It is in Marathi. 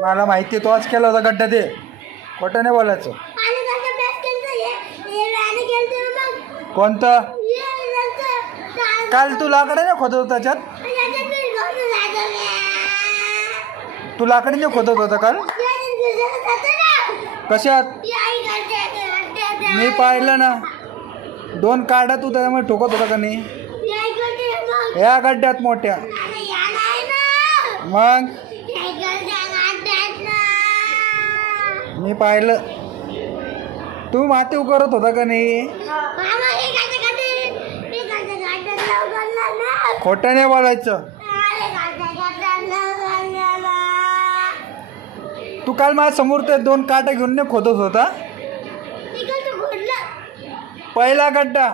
मला माहिती तो आज केला होता गड्डा ते खोटं नाही बोलायचं. कोणतं काल तू लाकडं नाही खोदत होता त्याच्यात? तू लाकडी नाही खोदत होता काल? कशात? मी पाहिलं ना 2 काड्या तू त्याच्यामुळे ठोकत होता का नाही या गड्ड्यात मोठ्या. मग मी पाहिलं तू माती उकरत होता का नाही? खोटं नाही बोलायचं. तू काल माझ्या समोर ते 2 काट्या घेऊन नाही खोदत होता? पहिला गड्डा